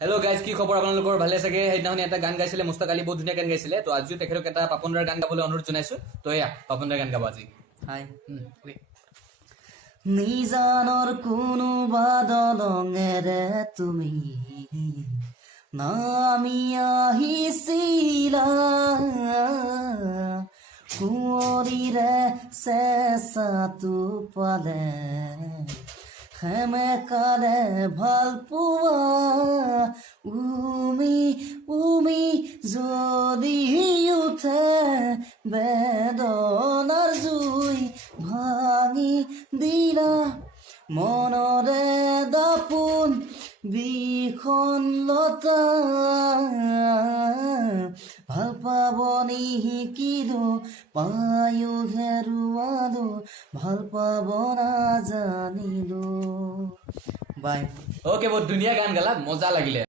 Hello' guys, কি খবৰ আপোনালোকৰ? ভালে চাগে? সেইদিনাখন এটা গান গাইছিলে মুস্তাক আলী, বহুত ধুনীয়া গান গাইছিলে। তো আজিও তেখেতক এটা পাপন দাৰ গান গাবলৈ অনুৰোধ জনাইছো। তো এয়া পাপন দাৰ গান গাব আজি। হাই নিজানৰ কোনোবা দলঙেৰে তুমি নামি আহিছিলা, কুঁৱৰীৰে চেঁচাটো পালে সেমেকালে ভাল পোৱা, উমি উমি যদি উঠে বেদনাৰ জুই, ভাঙি দিলা মনৰে দাপোন বিষণ লতা, ভাল পাবনি শিকিলো পায়ো হেৰুৱালো, ভাল পাব নাজানিলো। বাই। অ'কে, বহুত ধুনীয়া গান গালা, মজা লাগিলে।